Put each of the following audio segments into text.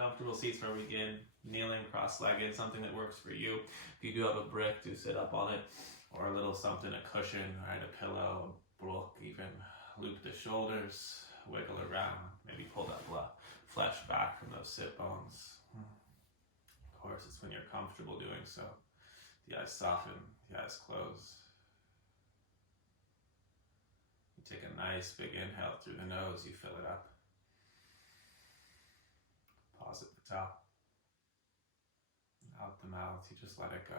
Comfortable seats where we begin. Kneeling, cross-legged, something that works for you. If you do have a brick, do sit up on it. Or a little something, a cushion, right? A pillow, a book, even loop the shoulders, wiggle around. Maybe pull that flesh back from those sit bones. Of course, it's when you're comfortable doing so. The eyes soften, the eyes close. You take a nice big inhale through the nose, you fill it up. Pause at the top. Out the mouth, you just let it go.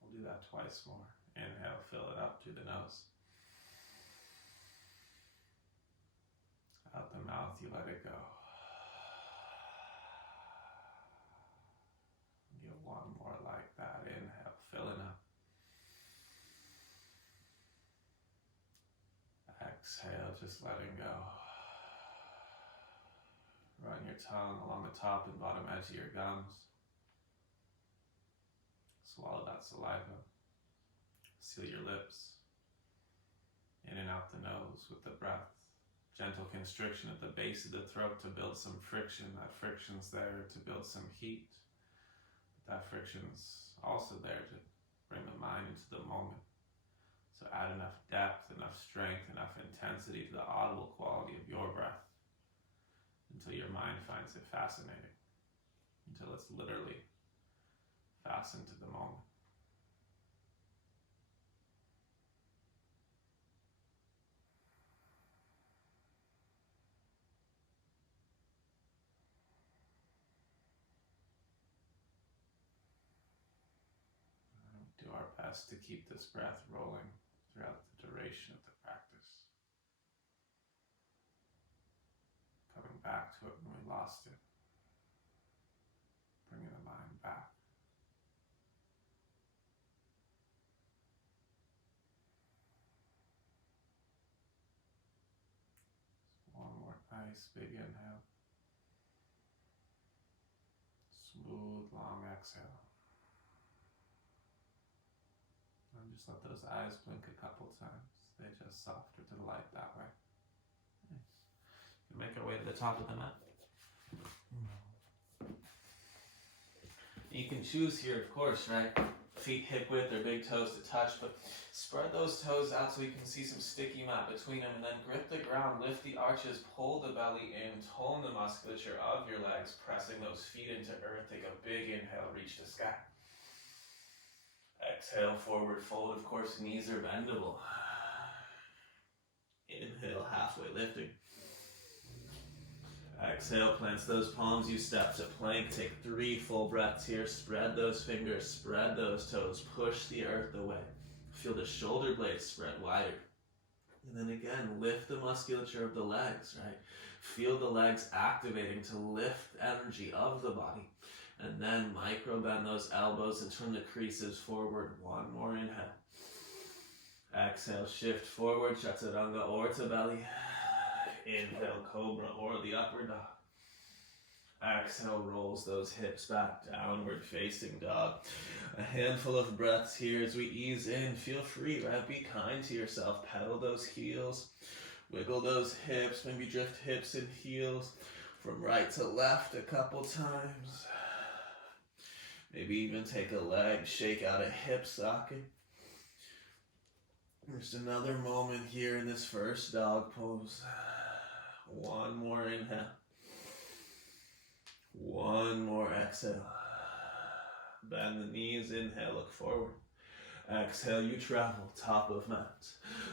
We'll do that twice more. Inhale, fill it up through the nose. Out the mouth, you let it go. Give one more like that. Inhale, filling up. Exhale, just letting go. Run your tongue along the top and bottom edge of your gums. Swallow that saliva. Seal your lips. In and out the nose with the breath. Gentle constriction at the base of the throat to build some friction. That friction's there to build some heat. But that friction's also there to bring the mind into the moment. So add enough depth, enough strength, enough intensity to the audible quality of your breath until your mind finds it fascinating. Until it's literally fastened to the moment. Do our best to keep this breath rolling throughout the duration of the practice. Coming back to it when we lost it. Bringing the mind back. One more nice big inhale. Smooth, long exhale. And just let those eyes blink a couple times. They just softer to the light that way. Nice. You can make our way to the top of the mat. You can choose here, of course, right? Feet hip width or big toes to touch, but spread those toes out so you can see some sticky mat between them, and then grip the ground, lift the arches, pull the belly in, tone the musculature of your legs, pressing those feet into earth. Take a big inhale, reach the sky. Exhale, forward fold. Of course, knees are bendable. Inhale, halfway lifting. Exhale, plants those palms, you step to plank. Take 3 full breaths here. Spread those fingers, spread those toes, push the earth away. Feel the shoulder blades spread wider. And then again, lift the musculature of the legs, right? Feel the legs activating to lift energy of the body. And then micro bend those elbows and turn the creases forward. One more inhale. Exhale, shift forward, chaturanga or to belly. Inhale, cobra or the upward dog. Exhale, rolls those hips back, downward facing dog. A handful of breaths here as we ease in. Feel free, right? Be kind to yourself. Pedal those heels. Wiggle those hips. Maybe drift hips and heels from right to left a couple times. Maybe even take a leg, shake out a hip socket. Just another moment here in this first dog pose. One more inhale. One more exhale. Bend the knees, inhale, look forward. Exhale, you travel, top of mat.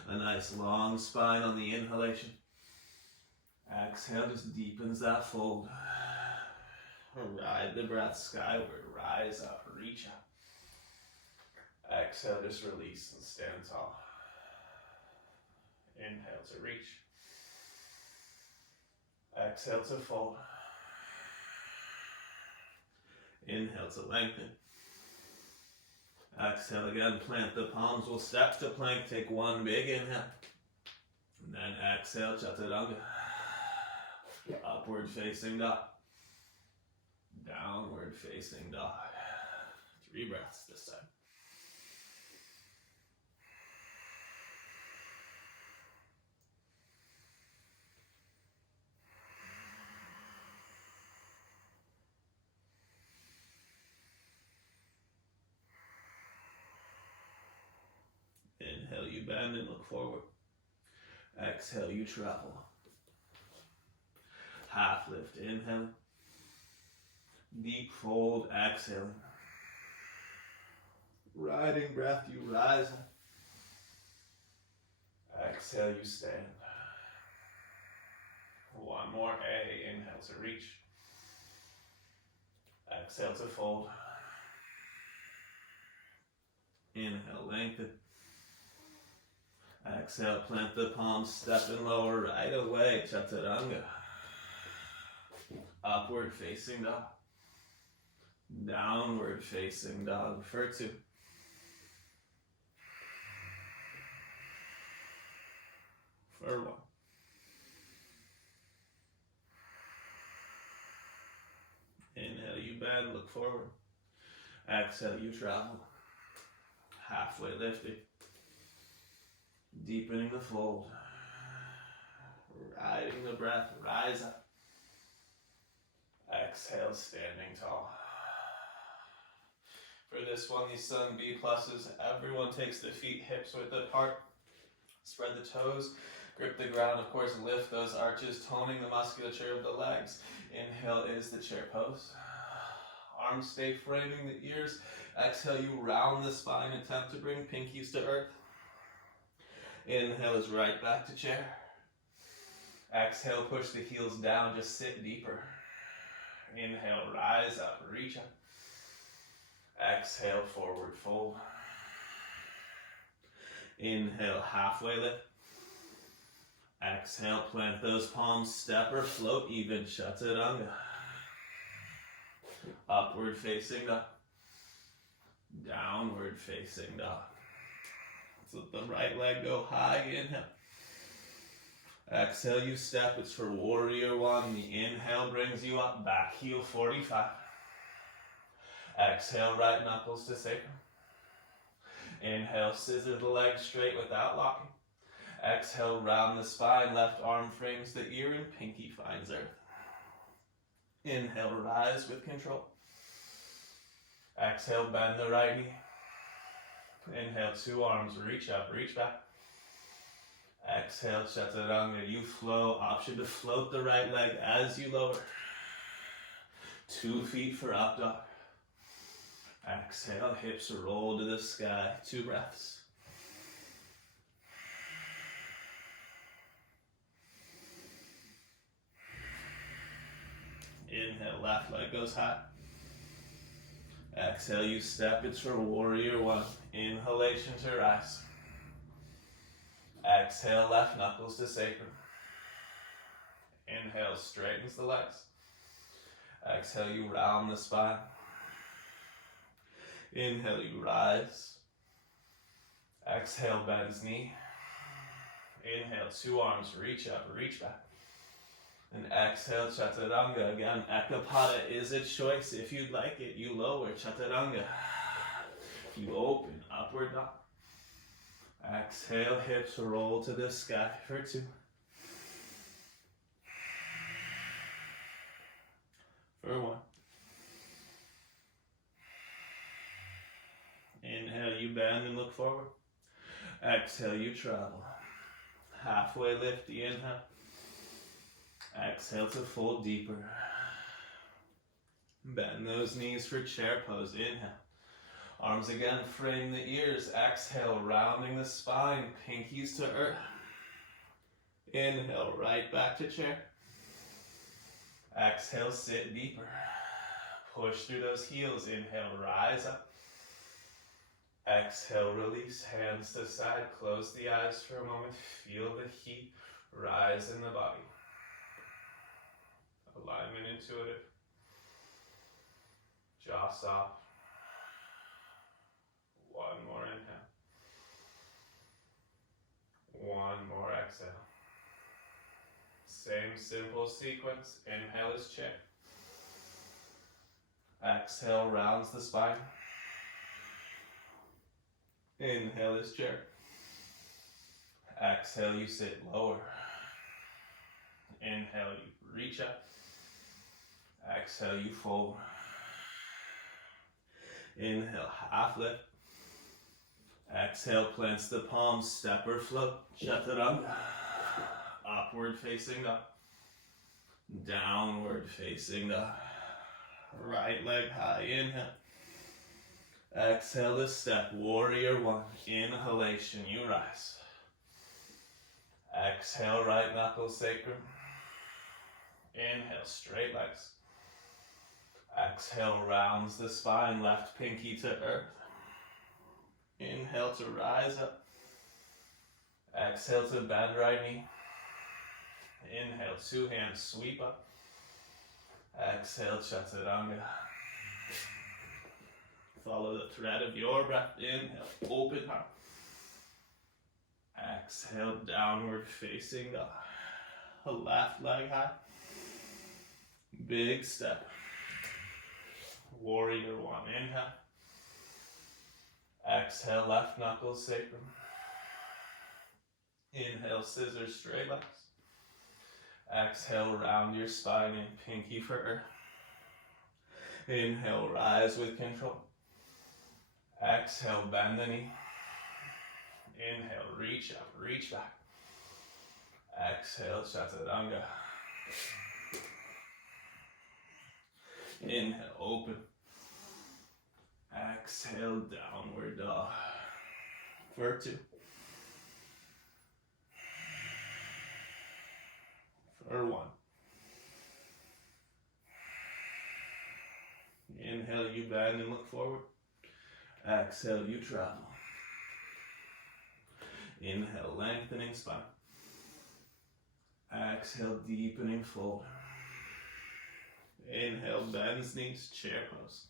A nice long spine on the inhalation. Exhale just deepens that fold. Ride the breath skyward, rise up, reach up. Exhale, just release and stand tall. Inhale to reach. Exhale to fold. Inhale to lengthen. Exhale again, plant the palms. We'll step to plank, take one big inhale. And then exhale, chaturanga. Upward facing dog. Downward facing dog. 3 breaths this time. Inhale, you bend and look forward. Exhale, you travel. Half lift, inhale. Deep fold, exhaling. Riding breath, you rise. Exhale, you stand. One more A, inhale to reach. Exhale to fold. Inhale, lengthen. Exhale, plant the palms, step and lower right away, chaturanga. Upward facing dog. Downward facing dog for 2. For 1. Inhale, you bend, look forward. Exhale, you travel. Halfway lifting. Deepening the fold. Riding the breath, rise up. Exhale, standing tall. For this one, these Sun B pluses, everyone takes the feet hips width apart. Spread the toes, grip the ground, of course, lift those arches, toning the musculature of the legs. Inhale is the chair pose. Arms stay framing the ears. Exhale, you round the spine, attempt to bring pinkies to earth. Inhale is right back to chair. Exhale, push the heels down, just sit deeper. Inhale, rise up, reach up. Exhale, forward fold. Inhale, halfway lift. Exhale, plant those palms, step or float even, chaturanga. Upward facing dog. Downward facing dog. So let the right leg go high, inhale. Exhale, you step, it's for warrior 1. The inhale brings you up, back heel 45. Exhale, right knuckles to sacrum. Inhale, scissor the legs straight without locking. Exhale, round the spine, left arm frames the ear and pinky finds earth. Inhale, rise with control. Exhale, bend the right knee. Inhale, 2 arms, reach up, reach back. Exhale, chaturanga, you flow. Option to float the right leg as you lower. 2 feet for up dog. Exhale, hips roll to the sky. 2 breaths. Inhale, left leg goes high. Exhale, you step, it's for warrior 1. Inhalation to rise. Exhale, left knuckles to sacrum. Inhale, straightens the legs. Exhale, you round the spine. Inhale, you rise. Exhale, bends knee. Inhale, 2 arms, reach up, reach back. And exhale, chaturanga. Again, ekapada is a choice. If you'd like it, you lower, chaturanga. If you open, upward dog. Exhale, hips roll to the sky for 2. For 1. Inhale, you bend and look forward. Exhale, you travel. Halfway lift the inhale. Exhale to fold deeper. Bend those knees for chair pose. Inhale. Arms again, frame the ears. Exhale, rounding the spine. Pinkies to earth. Inhale, right back to chair. Exhale, sit deeper. Push through those heels. Inhale, rise up. Exhale, release, hands to side. Close the eyes for a moment. Feel the heat rise in the body. Alignment intuitive. Jaw soft. 1 more inhale. 1 more exhale. Same simple sequence. Inhale is chair. Exhale, rounds the spine. Inhale is chair. Exhale, you sit lower. Inhale, you reach up. Exhale, you fold. Inhale, half lift. Exhale, plants the palms, step or float, chaturanga. Upward facing dog. Downward facing dog. Right leg high, inhale. Exhale to step, warrior one. Inhalation, you rise. Exhale, right knuckle sacrum. Inhale, straight legs. Exhale, rounds the spine, left pinky to earth. Inhale to rise up. Exhale to bend right knee. Inhale, two hands sweep up. Exhale, chaturanga. Follow the thread of your breath. Inhale, open heart. Exhale, downward facing dog. Left leg high. Big step. Warrior one, inhale. Exhale, left knuckle sacrum. Inhale, scissors, straight legs. Exhale, round your spine in pinky for earth. Inhale, rise with control. Exhale, bend the knee. Inhale, reach up, reach back. Exhale, chaturanga. Inhale, open. Exhale, downward dog. For two. For one. Inhale, you bend and look forward. Exhale, you travel. Inhale, lengthening spine. Exhale, deepening fold. Inhale, bends knees, chair pose.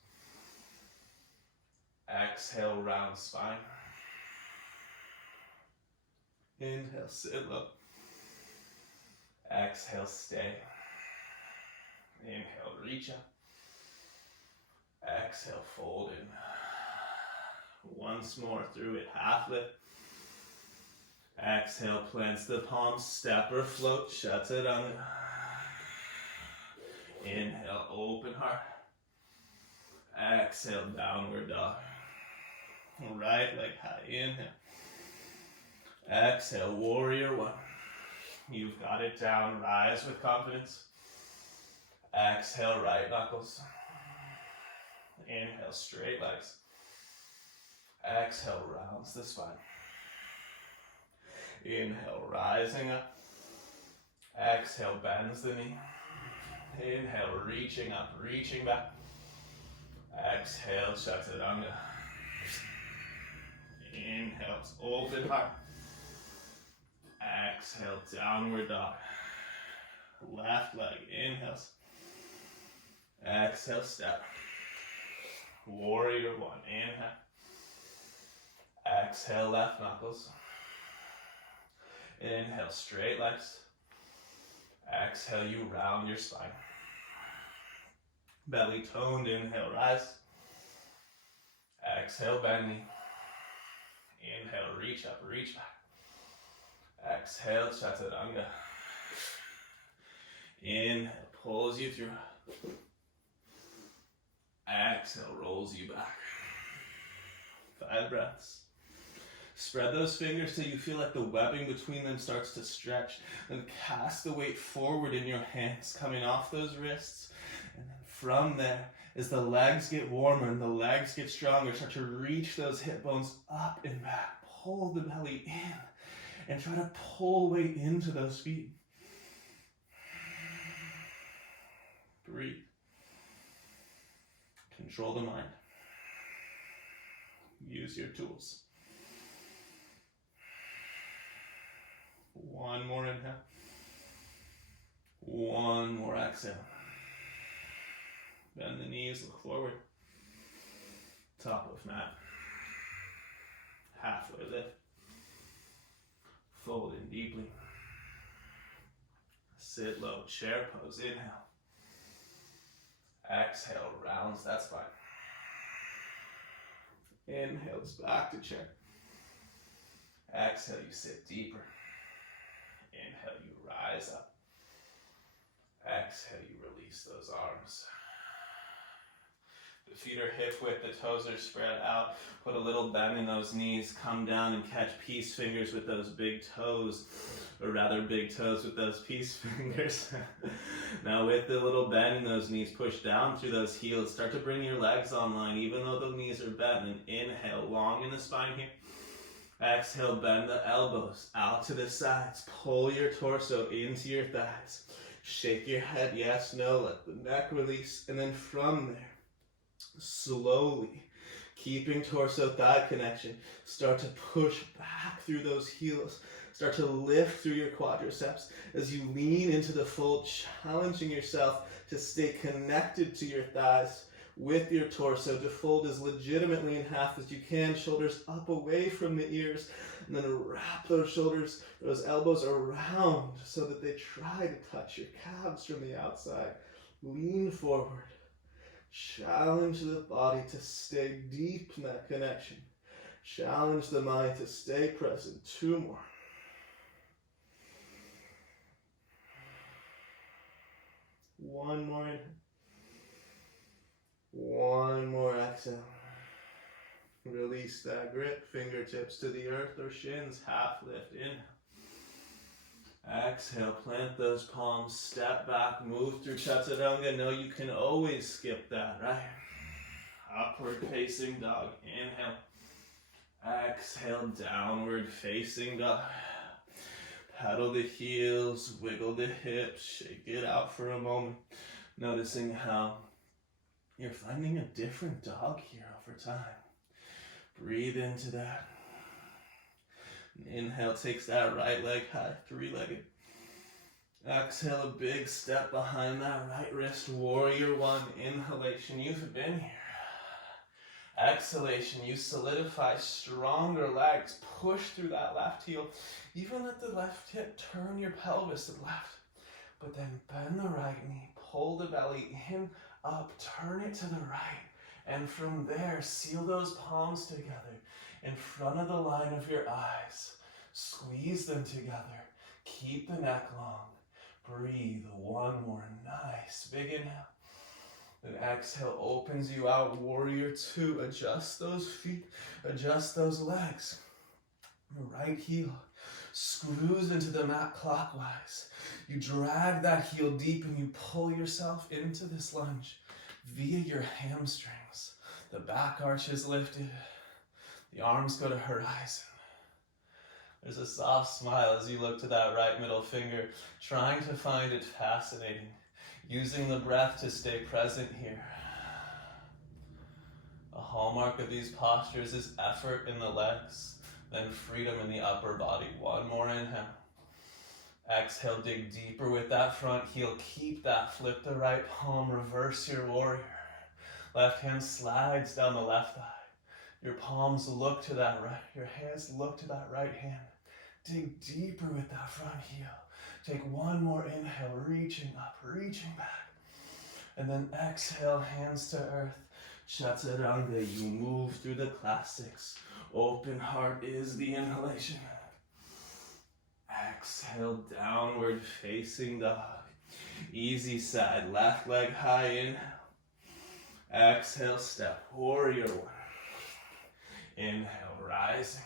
Exhale, round spine. Inhale, sit low. Exhale, stay. Inhale, reach up. Exhale, fold in. Once more through it, half lift. Exhale, plants the palms, step or float, chaturanga. Inhale, open heart. Exhale, downward dog. Right leg high, inhale. Exhale, warrior one. You've got it down, rise with confidence. Exhale, right knuckles. Inhale, straight legs. Exhale, rounds the spine. Inhale, rising up. Exhale, bends the knee. Inhale, reaching up, reaching back. Exhale, chaturanga. Inhale, open heart. Exhale, downward dog. Left leg, inhales. Exhale, step. Warrior one, inhale. Exhale, left knuckles. Inhale, straight legs. Exhale, you round your spine. Belly toned, inhale, rise. Exhale, bend knee. Inhale, reach up, reach back. Exhale, chaturanga. Inhale, pulls you through. Exhale, rolls you back. 5 breaths. Spread those fingers till you feel like the webbing between them starts to stretch. Then cast the weight forward in your hands, coming off those wrists. And then from there, as the legs get warmer and the legs get stronger, start to reach those hip bones up and back. Pull the belly in and try to pull weight into those feet. Breathe. Control the mind. Use your tools. One more inhale. One more exhale. Bend the knees, look forward. Top of mat. Halfway lift. Fold in deeply. Sit low, chair pose, inhale. Exhale, rounds that spine. Inhales back to chair. Exhale, you sit deeper. Inhale, you rise up. Exhale, you release those arms. The feet are hip width, the toes are spread out. Put a little bend in those knees. Come down and catch peace fingers with those big toes, or rather big toes with those peace fingers. Now with the little bend in those knees, push down through those heels. Start to bring your legs online even though the knees are bent. And inhale, long in the spine here. Exhale, bend the elbows out to the sides. Pull your torso into your thighs. Shake your head, yes, no, let the neck release. And then from there, slowly, keeping torso-thigh connection, start to push back through those heels. Start to lift through your quadriceps as you lean into the fold, challenging yourself to stay connected to your thighs with your torso, to fold as legitimately in half as you can, shoulders up away from the ears, and then wrap those shoulders, those elbows around so that they try to touch your calves from the outside. Lean forward. Challenge the body to stay deep in that connection. Challenge the mind to stay present. 2 more. One more inhale. 1 more exhale. Release that grip, fingertips to the earth or shins, half lift, inhale. Exhale, plant those palms, step back, move through chaturanga. No, you can always skip that, right? Upward facing dog, inhale. Exhale, downward facing dog. Pedal the heels, wiggle the hips, shake it out for a moment. Noticing how you're finding a different dog here over time. Breathe into that. Inhale takes that right leg high, 3-legged. Exhale, a big step behind that right wrist, warrior 1, inhalation, you've been here. Exhalation, you solidify stronger legs, push through that left heel, even let the left hip turn your pelvis to the left, but then bend the right knee, pull the belly in, up, turn it to the right, and from there, seal those palms together in front of the line of your eyes. Squeeze them together. Keep the neck long. Breathe. 1 more. Nice. Big inhale. Then exhale opens you out. Warrior 2. Adjust those feet. Adjust those legs. The right heel screws into the mat clockwise. You drag that heel deep and you pull yourself into this lunge via your hamstrings. The back arch is lifted. The arms go to horizon. There's a soft smile as you look to that right middle finger, trying to find it fascinating, using the breath to stay present here. A hallmark of these postures is effort in the legs, then freedom in the upper body. 1 more inhale. Exhale, dig deeper with that front heel. Keep that. Flip the right palm, reverse your warrior. Left hand slides down the left thigh. Your palms look to that right, your hands look to that right hand. Dig deeper with that front heel. Take 1 more inhale, reaching up, reaching back. And then exhale, hands to earth. Chaturanga, you move through the classics. Open heart is the inhalation. Exhale, downward facing dog. Easy side, left leg high, inhale. Exhale, step, warrior 1. Inhale, rising.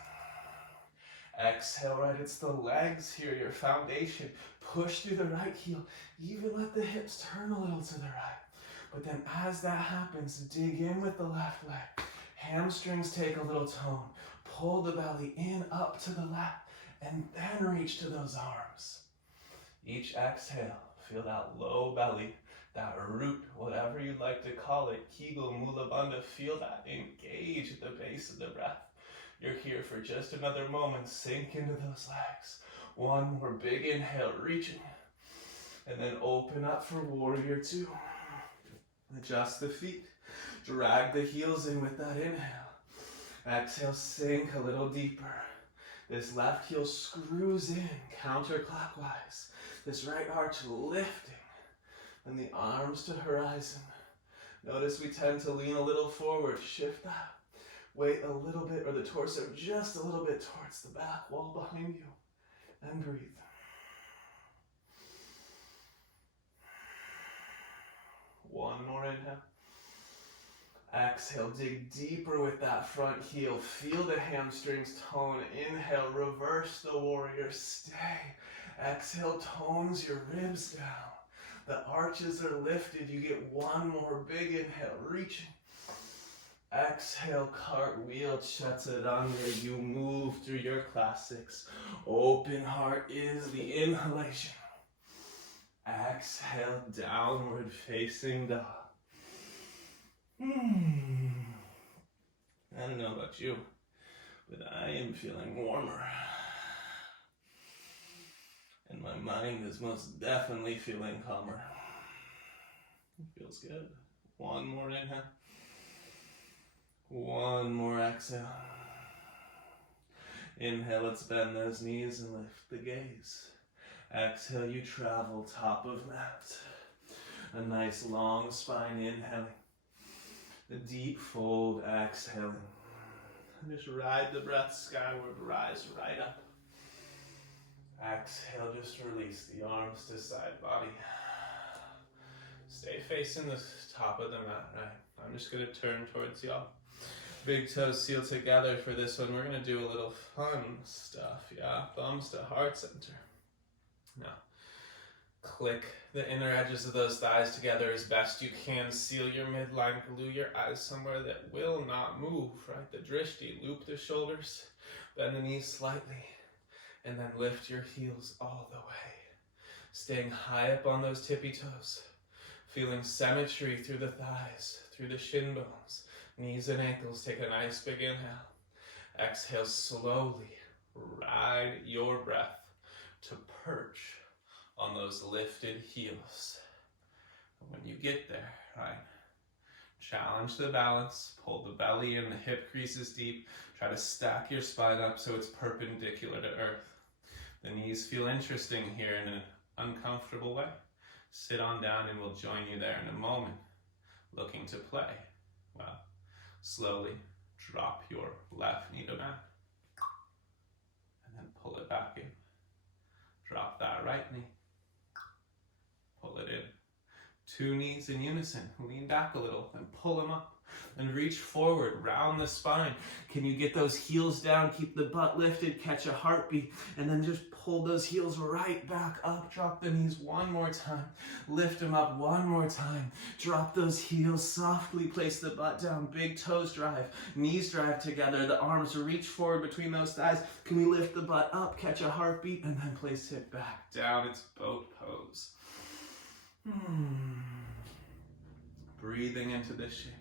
Exhale, right, it's the legs here, your foundation. Push through the right heel. Even let the hips turn a little to the right. But then as that happens, dig in with the left leg. Hamstrings take a little tone. Pull the belly in, up to the left, and then reach to those arms. Each exhale, feel that low belly, that root, whatever you'd like to call it, Kegel, Mula Bandha, feel that engage at the base of the breath. You're here for just another moment. Sink into those legs. 1 more big inhale, reaching. And then open up for warrior 2. Adjust the feet. Drag the heels in with that inhale. Exhale, sink a little deeper. This left heel screws in counterclockwise. This right arch lifting. And the arms to horizon. Notice we tend to lean a little forward. Shift that. Weight a little bit, or the torso just a little bit towards the back wall behind you. And breathe. One more inhale. Exhale, dig deeper with that front heel. Feel the hamstrings tone. Inhale, reverse the warrior. Stay. Exhale, tones your ribs down. The arches are lifted. You get one more big inhale, reaching. Exhale, cartwheel, chaturanga. You move through your classics. Open heart is the inhalation. Exhale, downward facing dog. I don't know about you, but I am feeling warmer. And my mind is most definitely feeling calmer. It feels good. One more inhale. One more exhale. Inhale, let's bend those knees and lift the gaze. Exhale, you travel top of mat. A nice long spine, inhaling. A deep fold, exhaling. And just ride the breath skyward, rise right up. Exhale, just release the arms to side body. Stay facing the top of the mat, right? I'm just gonna turn towards y'all. Big toes seal together for this one. We're gonna do a little fun stuff, yeah? Thumbs to heart center. Now, click the inner edges of those thighs together as best you can. Seal your midline, glue your eyes somewhere that will not move, right? The drishti, loop the shoulders, bend the knees slightly, and then lift your heels all the way. Staying high up on those tippy toes, feeling symmetry through the thighs, through the shin bones, knees and ankles. Take a nice big inhale. Exhale, slowly ride your breath to perch on those lifted heels. And when you get there, right, challenge the balance, pull the belly in, the hip creases deep, try to stack your spine up so it's perpendicular to earth. The knees feel interesting here in an uncomfortable way. Sit on down and we'll join you there in a moment. Looking to play. Well, slowly drop your left knee to mat. And then pull it back in. Drop that right knee. Pull it in. Two knees in unison. Lean back a little and pull them up. And reach forward, round the spine. Can you get those heels down? Keep the butt lifted, catch a heartbeat, and then just pull those heels right back up. Drop the knees one more time. Lift them up one more time. Drop those heels softly. Place the butt down. Big toes drive. Knees drive together. The arms reach forward between those thighs. Can we lift the butt up, catch a heartbeat, and then place it back down. It's boat pose. Breathing into this shape.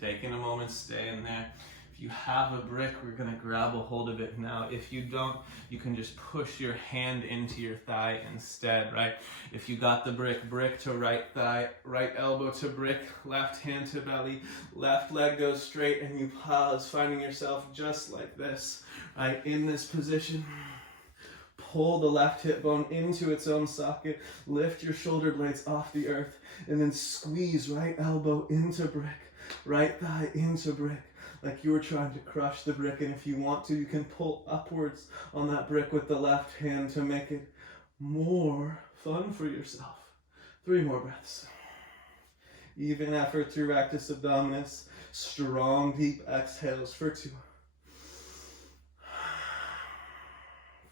Taking a moment, staying there. If you have a brick, we're gonna grab a hold of it now. If you don't, you can just push your hand into your thigh instead, right? If you got the brick, brick to right thigh, right elbow to brick, left hand to belly, left leg goes straight, and you pause, finding yourself just like this, right? In this position. Pull the left hip bone into its own socket, lift your shoulder blades off the earth, and then squeeze right elbow into brick. Right thigh into brick, like you were trying to crush the brick. And if you want to, you can pull upwards on that brick with the left hand to make it more fun for yourself. 3 more breaths. Even effort through rectus abdominis. Strong, deep exhales for 2.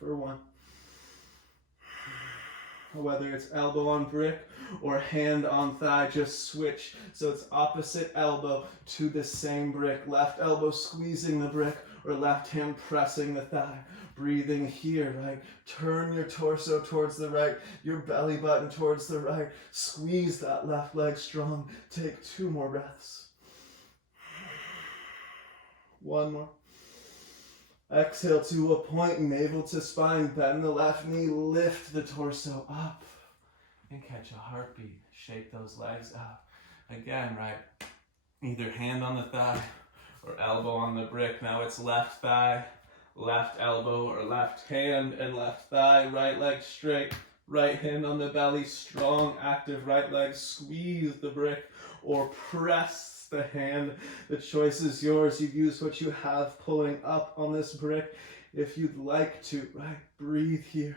For 1. Whether it's elbow on brick or hand on thigh, just switch so it's opposite elbow to the same brick. Left elbow squeezing the brick or left hand pressing the thigh. Breathing here, right? Turn your torso towards the right, your belly button towards the right. Squeeze that left leg strong. Take 2 more breaths. 1 more. Exhale to a point, navel to spine, bend the left knee, lift the torso up, and catch a heartbeat. Shake those legs out. Again, right, either hand on the thigh or elbow on the brick. Now it's left thigh, left elbow, or left hand and left thigh, right leg straight, right hand on the belly, strong, active right leg, squeeze the brick, or press the hand. The choice is yours. You use what you have pulling up on this brick if you'd like to, right? Breathe here.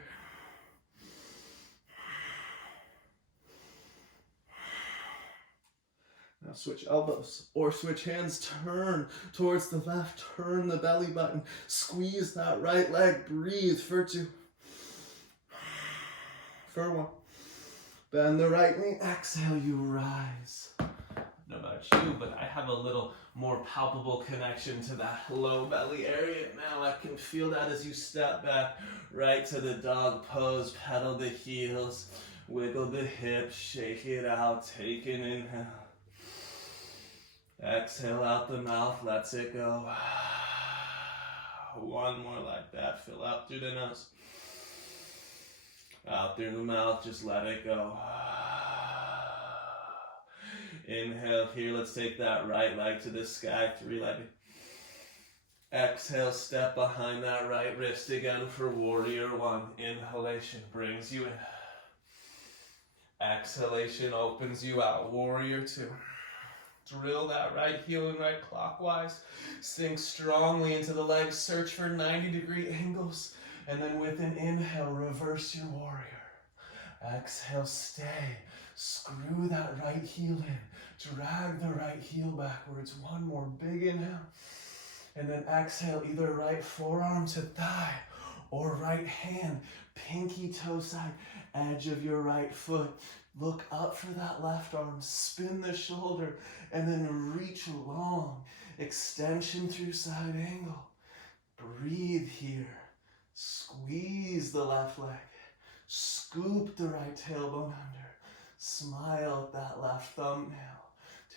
Now switch elbows or switch hands. Turn towards the left. Turn the belly button. Squeeze that right leg. Breathe for 2. For 1. Bend the right knee. Exhale, you rise. I don't know about you, but I have a little more palpable connection to that low belly area. Now I can feel that as you step back right to the dog pose. Pedal the heels. Wiggle the hips. Shake it out. Take an inhale. Exhale out the mouth, lets it go. One more like that. Fill out through the nose. Out through the mouth, just let it go. Inhale here, let's take that right leg to the sky, 3-legged. Exhale, step behind that right wrist again for warrior 1. Inhalation brings you in. Exhalation opens you out, warrior 2. Drill that right heel and right clockwise. Sink strongly into the legs. Search for 90-degree angles. And then with an inhale, reverse your warrior. Exhale, stay. Screw that right heel in. Drag the right heel backwards. One more big inhale. And then exhale, either right forearm to thigh or right hand. Pinky toe side, edge of your right foot. Look up for that left arm, spin the shoulder, and then reach long. Extension through side angle. Breathe here. Squeeze the left leg. Scoop the right tailbone under. Smile at that left thumbnail.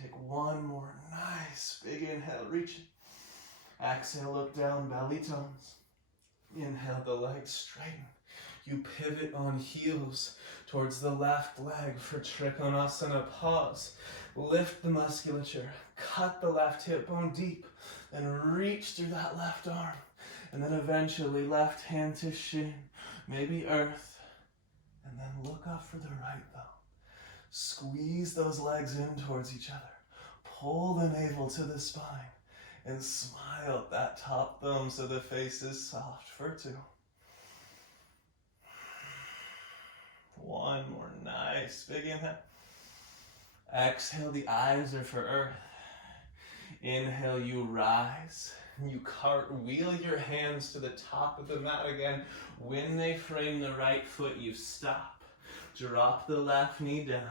Take one more nice big inhale, reach it. Exhale, look down, belly tones. Inhale, the legs straighten. You pivot on heels towards the left leg for Trikonasana. Pause. Lift the musculature. Cut the left hip bone deep. Then reach through that left arm. And then eventually left hand to shin. Maybe earth. And then look up for the right thumb. Squeeze those legs in towards each other. Pull the navel to the spine. And smile at that top thumb so the face is soft for 2. One more nice big inhale. Exhale, the eyes are for earth. Inhale, you rise. You cartwheel your hands to the top of the mat again. When they frame the right foot, you stop. Drop the left knee down.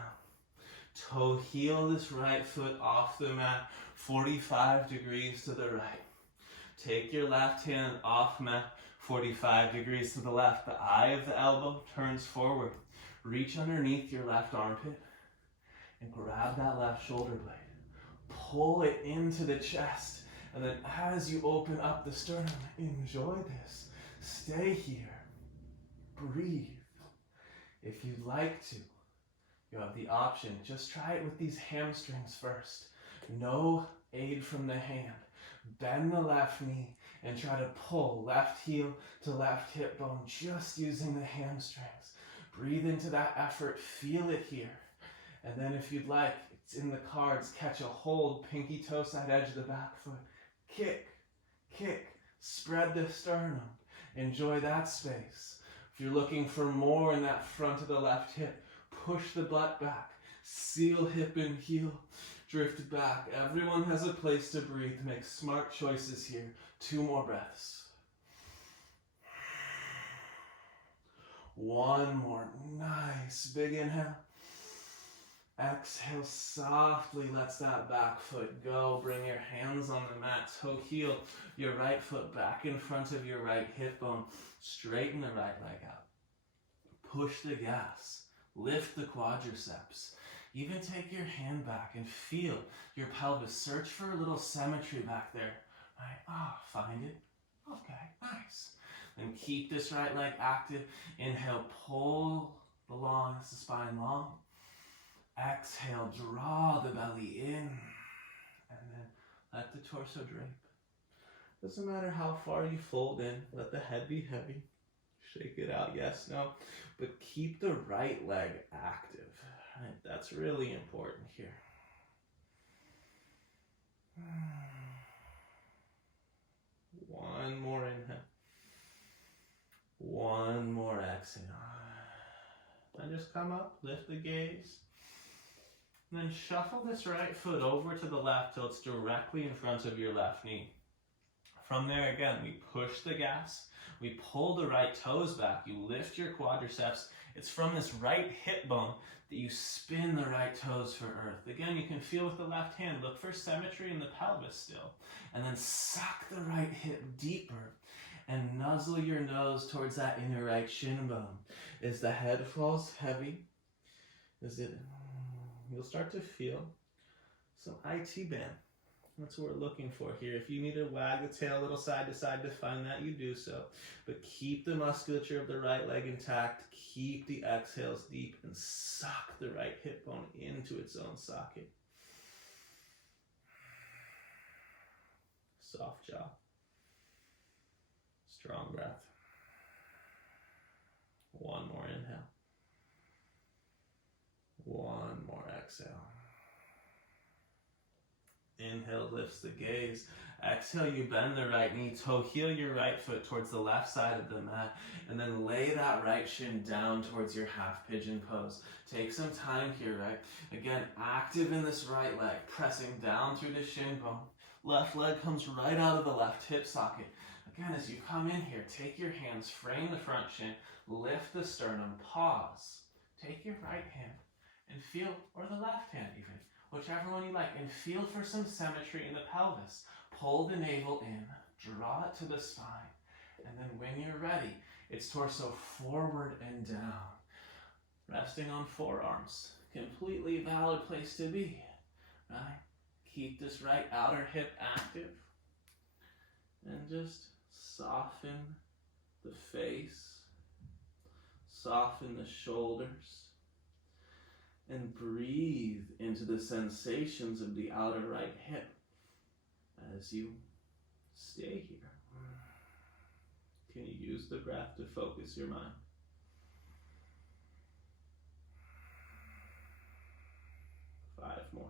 Toe heel this right foot off the mat, 45 degrees to the right. Take your left hand off mat, 45 degrees to the left. The eye of the elbow turns forward. Reach underneath your left armpit and grab that left shoulder blade. Pull it into the chest. And then as you open up the sternum, enjoy this. Stay here. Breathe. If you'd like to, you have the option. Just try it with these hamstrings first. No aid from the hand. Bend the left knee and try to pull left heel to left hip bone, just using the hamstrings. Breathe into that effort. Feel it here. And then if you'd like, it's in the cards, catch a hold, pinky toe side edge of the back foot. Kick, kick, spread the sternum. Enjoy that space. If you're looking for more in that front of the left hip, push the butt back. Seal hip and heel. Drift back. Everyone has a place to breathe. Make smart choices here. 2 more breaths. One more nice big inhale. Exhale softly, lets that back foot go. Bring your hands on the mat. Toe heel your right foot back in front of your right hip bone. Straighten the right leg out. Push the gas. Lift the quadriceps. Even take your hand back and feel your pelvis. Search for a little symmetry back there. Right? Find it. Okay, nice. Then keep this right leg active. Inhale, pull the spine long. Exhale, draw the belly in. And then let the torso drape. Doesn't matter how far you fold in. Let the head be heavy. Shake it out, yes, no. But keep the right leg active. Right? That's really important here. One more inhale. One more exhale. Then just come up, lift the gaze. And then shuffle this right foot over to the left till it's directly in front of your left knee. From there, again, we push the gas. We pull the right toes back. You lift your quadriceps. It's from this right hip bone that you spin the right toes for earth. Again, you can feel with the left hand. Look for symmetry in the pelvis still. And then suck the right hip deeper and nuzzle your nose towards that inner right shin bone. As the head falls heavy, you'll start to feel some IT band. That's what we're looking for here. If you need to wag the tail a little side to side to find that, you do so. But keep the musculature of the right leg intact. Keep the exhales deep and suck the right hip bone into its own socket. Soft jaw. Strong breath. One more inhale. One more exhale. Inhale lifts the gaze. Exhale, you bend the right knee, toe heel your right foot towards the left side of the mat, and then lay that right shin down towards your half pigeon pose. Take some time here, right? Again, active in this right leg, pressing down through the shin bone. Left leg comes right out of the left hip socket. Again, as you come in here, take your hands, frame the front shin, lift the sternum, pause. Take your right hand and feel, or the left hand even, whichever one you like, and feel for some symmetry in the pelvis. Pull the navel in, draw it to the spine, and then when you're ready, it's torso forward and down. Resting on forearms, completely valid place to be, right? Keep this right outer hip active, and just soften the face, soften the shoulders, and breathe into the sensations of the outer right hip as you stay here. Can you use the breath to focus your mind? Five more.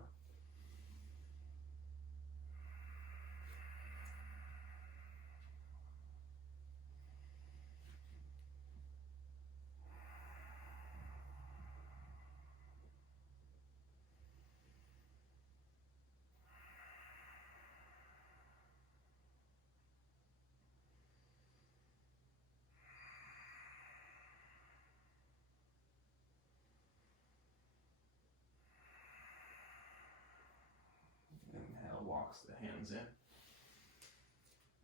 Inhale, walks the hands in.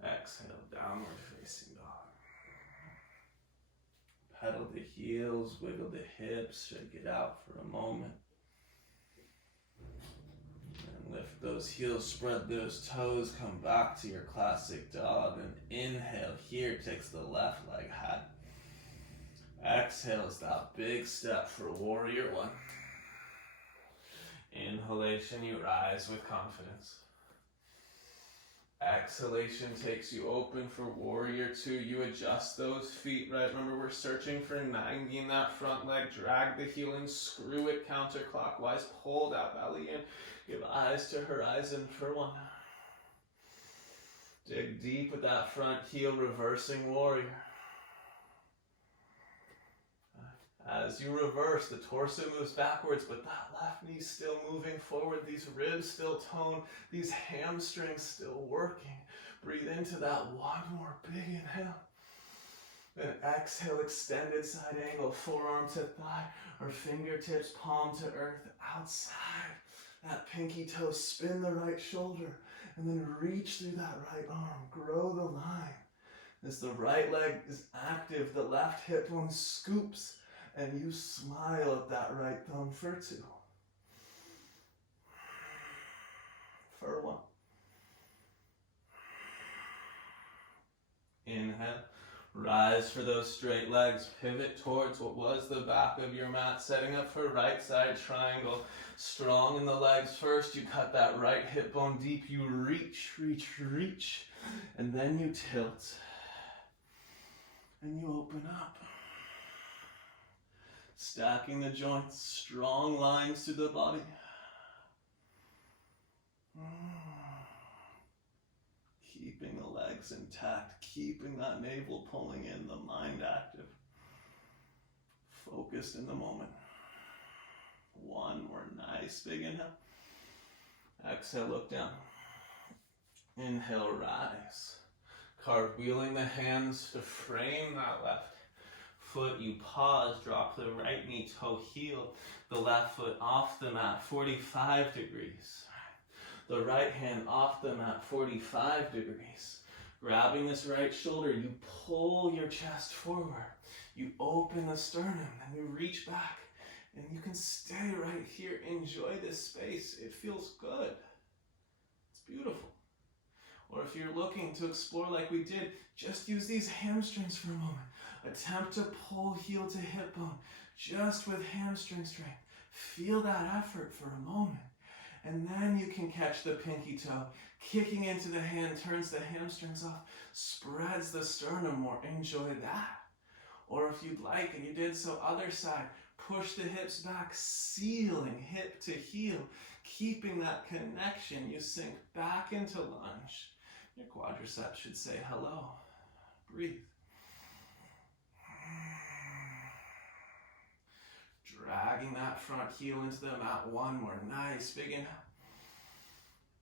Exhale, downward facing dog. Pedal the heels, wiggle the hips, shake it out for a moment. And lift those heels, spread those toes, come back to your classic dog. And inhale here takes the left leg high. Exhale is that big step for warrior one. Inhalation, you rise with confidence. Exhalation takes you open for warrior two. You adjust those feet, right? Remember, we're searching for nagging that front leg. Drag the heel in, screw it counterclockwise. Pull that belly in. Give eyes to horizon for one. Dig deep with that front heel, reversing warrior. As you reverse, the torso moves backwards, but that left knee still moving forward. These ribs still toned. These hamstrings still working. Breathe into that one more big inhale. Then exhale, extended side angle, forearm to thigh, or fingertips, palm to earth, outside. That pinky toe, spin the right shoulder, and then reach through that right arm. Grow the line. As the right leg is active, the left hip bone scoops, and you smile at that right thumb for two. For one. Inhale. Rise for those straight legs. Pivot towards what was the back of your mat. Setting up for right side triangle. Strong in the legs first. You cut that right hip bone deep. You reach, reach, reach. And then you tilt. And you open up. Stacking the joints, strong lines to the body. Keeping the legs intact, keeping that navel pulling in, the mind active. Focused in the moment. One more nice Nice big inhale. Exhale, look down. Inhale, rise. Cartwheeling the hands to frame that left foot. You pause, drop the right knee, toe heel the left foot off the mat, 45 degrees. The right hand off the mat, 45 degrees. Grabbing this right shoulder, you pull your chest forward. You open the sternum, and you reach back. And you can stay right here. Enjoy this space. It feels good. It's beautiful. Or if you're looking to explore like we did, just use these hamstrings for a moment. Attempt to pull heel to hip bone, just with hamstring strength. Feel that effort for a moment. And then you can catch the pinky toe. Kicking into the hand turns the hamstrings off, spreads the sternum more. Enjoy that. Or if you'd like, and you did so other side, push the hips back, sealing hip to heel, keeping that connection. You sink back into lunge. Your quadriceps should say hello. Breathe. Dragging that front heel into the mat. One more. Nice. Big inhale.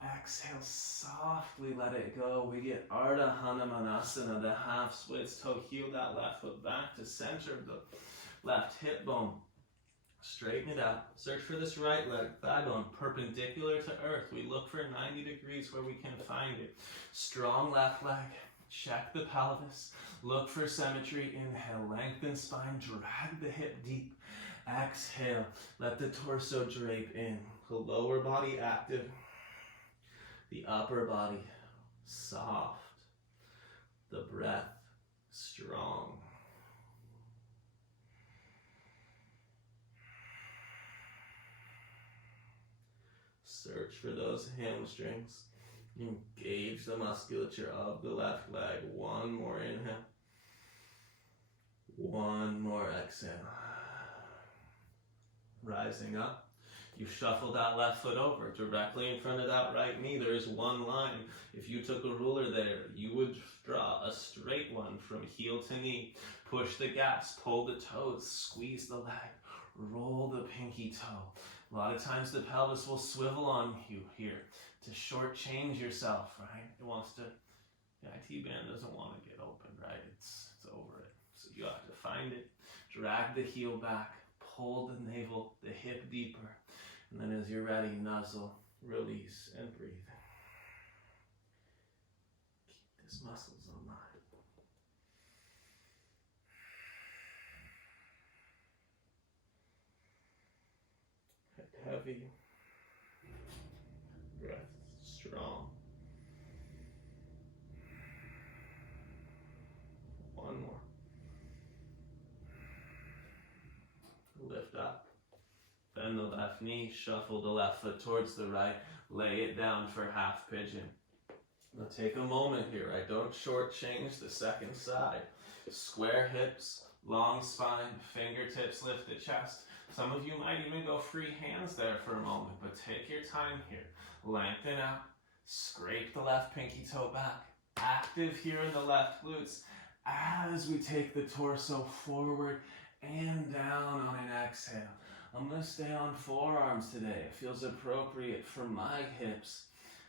Exhale, softly let it go. We get Ardha Hanumanasana, the half splits. Toe heel that left foot back to center of the left hip bone. Straighten it out. Search for this right leg, thigh bone, perpendicular to earth. We look for 90 degrees where we can find it. Strong left leg. Check the pelvis. Look for symmetry. Inhale, lengthen spine. Drag the hip deep. Exhale, let the torso drape in. The lower body active. The upper body soft. The breath strong. Search for those hamstrings. Engage the musculature of the left leg. One more inhale. One more exhale. Rising up. You shuffle that left foot over. Directly in front of that right knee, there is one line. If you took a ruler there, you would draw a straight one from heel to knee. Push the gaps, pull the toes, squeeze the leg, roll the pinky toe. A lot of times the pelvis will swivel on you here to shortchange yourself, right? It wants to, the IT band doesn't want to get open, right? It's over it. So you have to find it, drag the heel back, pull the navel, the hip deeper, and then as you're ready, nuzzle, release, and breathe. Keep these muscles online. Heavy, breath strong. One more. Lift up. Bend the left knee, shuffle the left foot towards the right, lay it down for half pigeon. Now take a moment here, right? Don't shortchange the second side. Square hips, long spine, fingertips lift the chest. Some of you might even go free hands there for a moment, but take your time here. Lengthen out, scrape the left pinky toe back. Active here in the left glutes as we take the torso forward and down on an exhale. I'm going to stay on forearms today. It feels appropriate for my hips.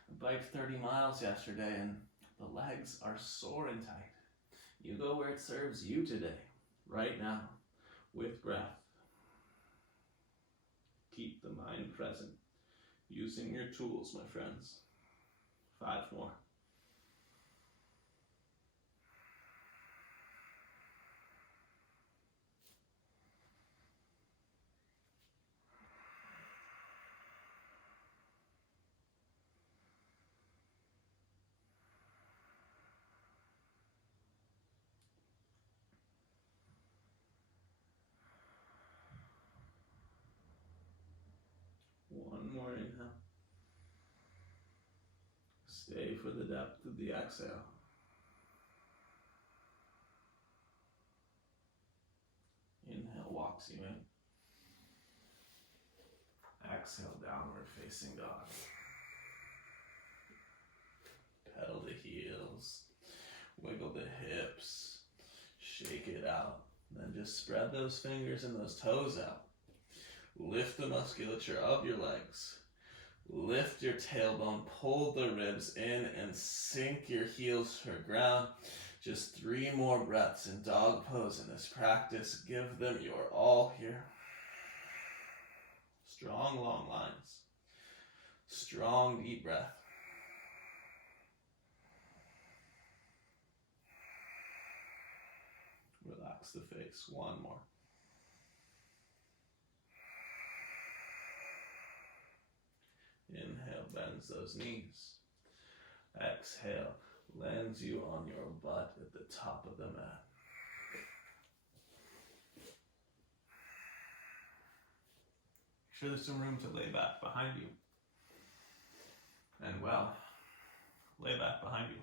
I biked 30 miles yesterday and the legs are sore and tight. You go where it serves you today, right now, with breath. Keep the mind present, using your tools, my friends. 5 more. One more inhale. Stay for the depth of the exhale. Inhale walks you in. Exhale, downward facing dog. Pedal the heels. Wiggle the hips. Shake it out. Then just spread those fingers and those toes out. Lift the musculature of your legs. Lift your tailbone, pull the ribs in, and sink your heels to the ground. Just 3 more breaths in dog pose in this practice. Give them your all here. Strong, long lines. Strong, deep breath. Relax the face. 1 more. Inhale, bends those knees. Exhale, lands you on your butt at the top of the mat. Sure, there's some room to lay back behind you. And well, lay back behind you.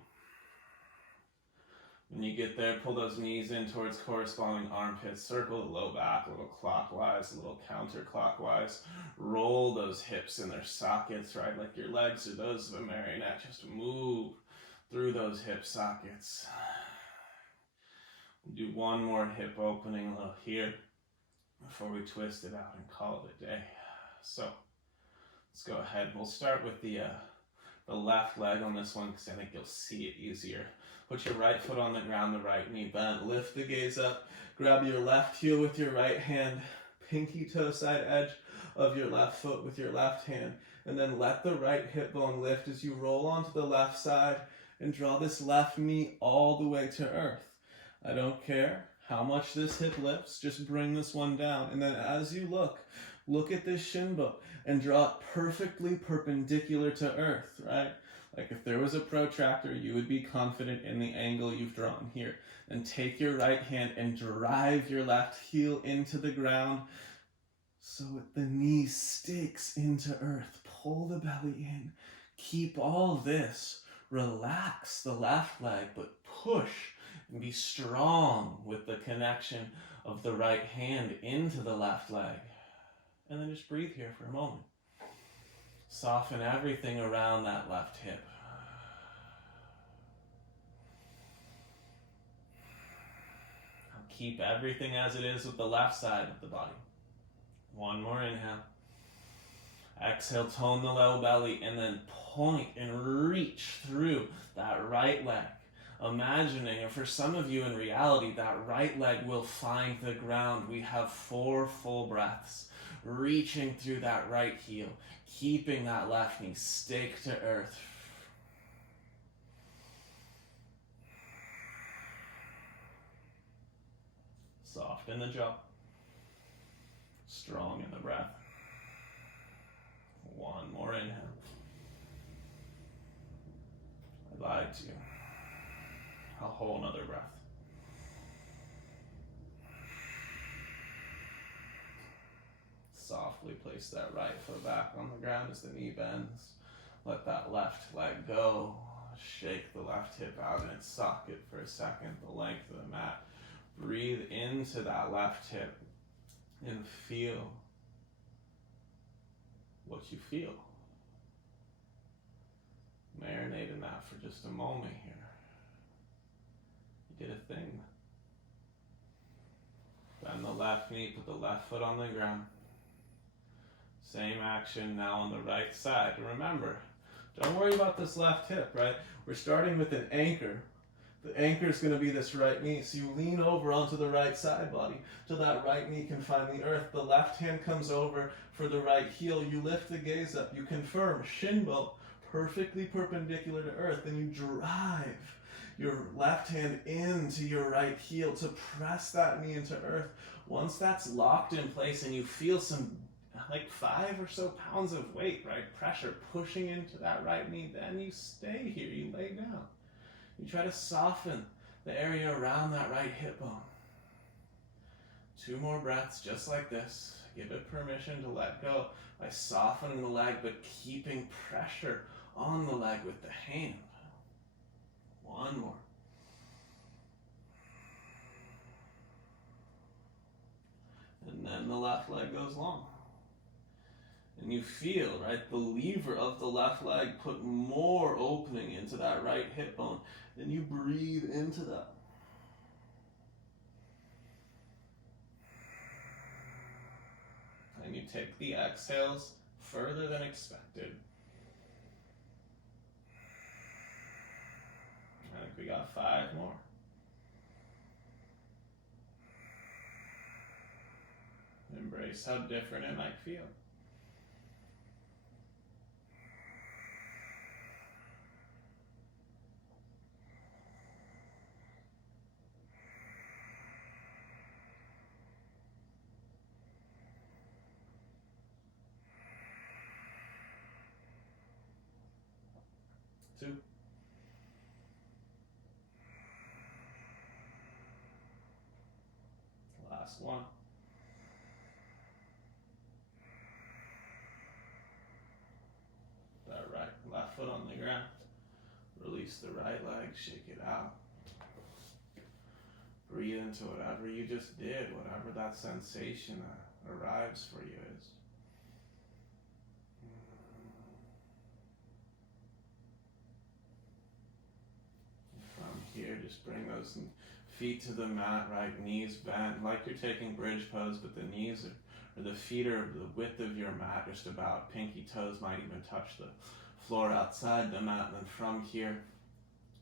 When you get there, pull those knees in towards corresponding armpits. Circle the low back a little clockwise, a little counterclockwise. Roll those hips in their sockets, right? Like your legs are those of a marionette. Just move through those hip sockets. Do 1 more hip opening a little here before we twist it out and call it a day. So let's go ahead. We'll start with the left leg on this one because I think you'll see it easier. Put your right foot on the ground, the right knee bent. Lift the gaze up. Grab your left heel with your right hand. Pinky toe side edge of your left foot with your left hand. And then let the right hip bone lift as you roll onto the left side and draw this left knee all the way to earth. I don't care how much this hip lifts. Just bring this one down. And then as you look at this shin bone and draw it perfectly perpendicular to earth, right? Like if there was a protractor, you would be confident in the angle you've drawn here. And take your right hand and drive your left heel into the ground so that the knee sticks into earth. Pull the belly in. Keep all this. Relax the left leg, but push and be strong with the connection of the right hand into the left leg. And then just breathe here for a moment. Soften everything around that left hip. Keep everything as it is with the left side of the body. 1 more inhale. Exhale, tone the low belly, and then point and reach through that right leg. Imagining, and for some of you in reality, that right leg will find the ground. We have 4 full breaths. Reaching through that right heel, keeping that left knee staked to earth. Soften the jaw. Strong in the breath. 1 more inhale. I lied to you. A whole nother breath. Softly place that right foot back on the ground as the knee bends. Let that left leg go. Shake the left hip out in its socket for a second, the length of the mat. Breathe into that left hip and feel what you feel. Marinate in that for just a moment here. You did a thing. Bend the left knee, put the left foot on the ground. Same action now on the right side. Remember, don't worry about this left hip, right? We're starting with an anchor. The anchor is going to be this right knee. So you lean over onto the right side body till that right knee can find the earth. The left hand comes over for the right heel. You lift the gaze up. You confirm shin bone perfectly perpendicular to earth. Then you drive your left hand into your right heel to press that knee into earth. Once that's locked in place and you feel some like 5 or so pounds of weight, right? Pressure pushing into that right knee, then you stay here, you lay down. You try to soften the area around that right hip bone. 2 more breaths just like this. Give it permission to let go by softening the leg but keeping pressure on the leg with the hand. 1 more. And then the left leg goes long. And you feel, right, the lever of the left leg put more opening into that right hip bone. Then you breathe into that. And Can you take the exhales further than expected? I think we got 5 more. Embrace how different it might feel. Two. Last one. That right, left foot on the ground. Release the right leg, shake it out. Breathe into whatever you just did, whatever that sensation that arrives for you is. From here, just bring those feet to the mat, right knees bent, like you're taking bridge pose, but the knees or the feet are the width of your mat, just about. Pinky toes might even touch the floor outside the mat. And then from here,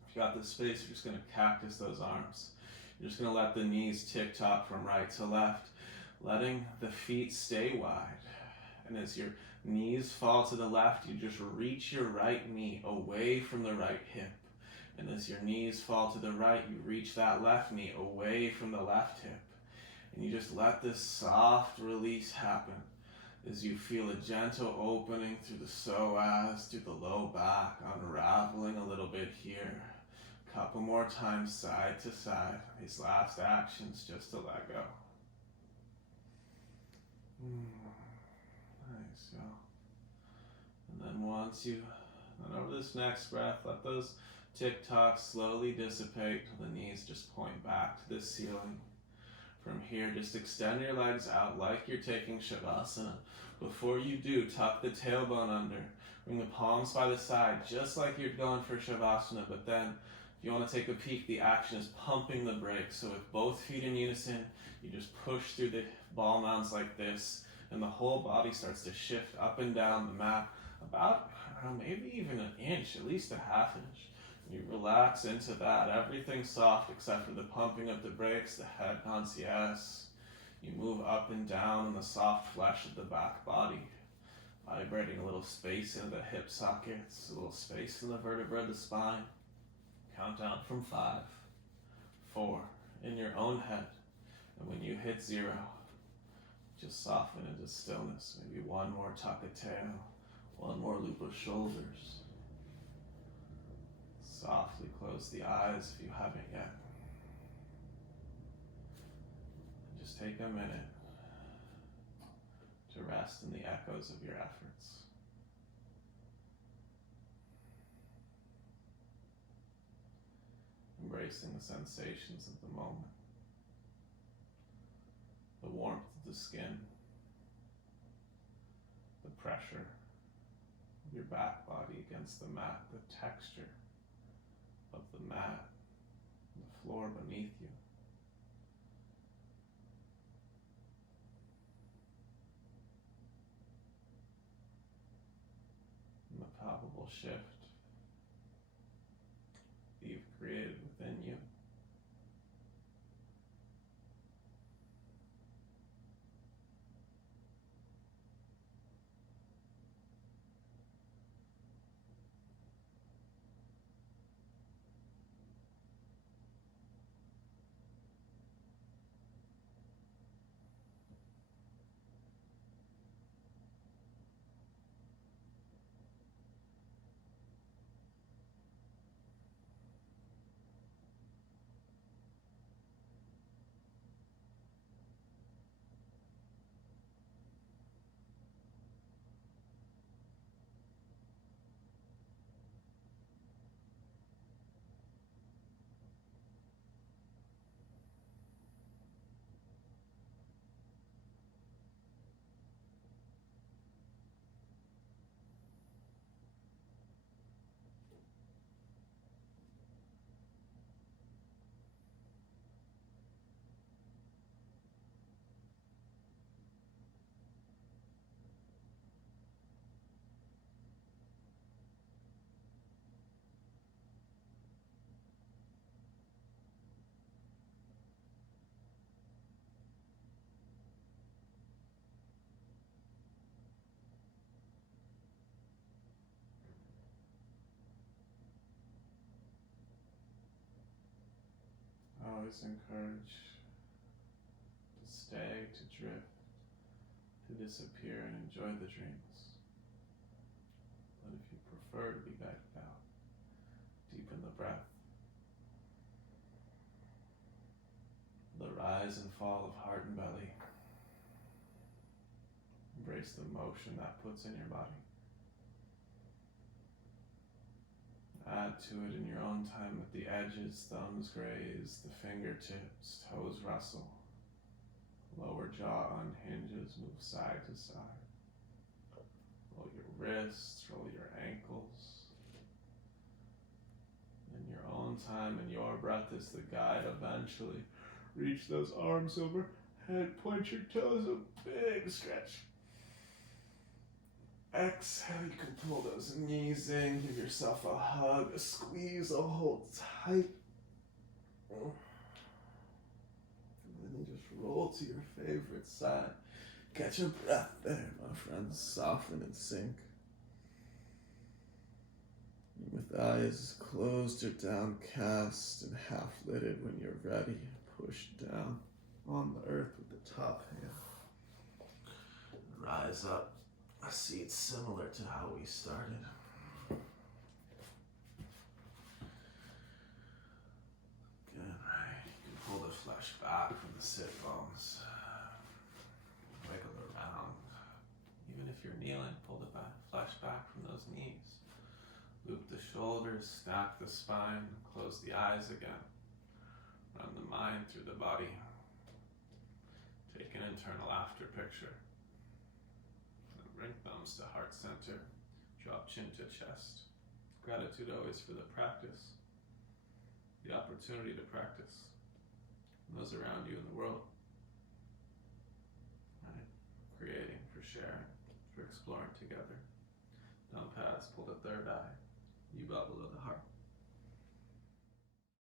if you got the space, you're just going to cactus those arms. You're just going to let the knees tick-tock from right to left, letting the feet stay wide. And as your knees fall to the left, you just reach your right knee away from the right hip. And as your knees fall to the right, you reach that left knee away from the left hip. And you just let this soft release happen as you feel a gentle opening through the psoas, through the low back, unraveling a little bit here. Couple more times side to side. These last actions just to let go. Nice, yeah. And then over this next breath, let those tick-tocks slowly dissipate till the knees just point back to the ceiling. From here, just extend your legs out like you're taking Savasana. Before you do, tuck the tailbone under. Bring the palms by the side, just like you're going for Savasana, but then if you want to take a peek, the action is pumping the brakes. So with both feet in unison, you just push through the ball mounds like this, and the whole body starts to shift up and down the mat about, I don't know, maybe even an inch, at least a half inch. You relax into that. Everything's soft except for the pumping of the brakes, the head nods yes. You move up and down in the soft flesh of the back body, vibrating a little space into the hip sockets, a little space in the vertebra of the spine. Count down from 5, 4, in your own head. And when you hit 0, just soften into stillness. Maybe one more tuck of tail, one more loop of shoulders. Softly close the eyes if you haven't yet. And just take a minute to rest in the echoes of your efforts. Embracing the sensations of the moment. The warmth of the skin. The pressure of your back body against the mat. The texture of the mat, the floor beneath you. And the palpable shift that you've created within you. always encourage to stay, to drift, to disappear and enjoy the dreams. But if you prefer to be guided out, deepen the breath. The rise and fall of heart and belly. Embrace the motion that puts in your body. Add to it in your own time with the edges, thumbs graze, the fingertips, toes rustle. Lower jaw unhinges, move side to side. Roll your wrists, roll your ankles. In your own time and your breath is the guide. Eventually, reach those arms overhead, point your toes, a big stretch. Exhale, you can pull those knees in, give yourself a hug, a squeeze, a hold tight. And then you just roll to your favorite side. Catch your breath there, my friends. Soften and sink. And with eyes closed or downcast and half lidded when you're ready, push down on the earth with the top hand. Rise up. A seat similar to how we started. Good, right. You can pull the flesh back from the sit bones. Wiggle around. Even if you're kneeling, pull the flesh back from those knees. Loop the shoulders, stack the spine, close the eyes again. Run the mind through the body. Take an internal after picture. Bring thumbs to heart center, drop chin to chest. Gratitude always for the practice, the opportunity to practice, and those around you in the world. Right? Creating, for sharing, for exploring together. Down paths, pull the third eye, U bow below the heart.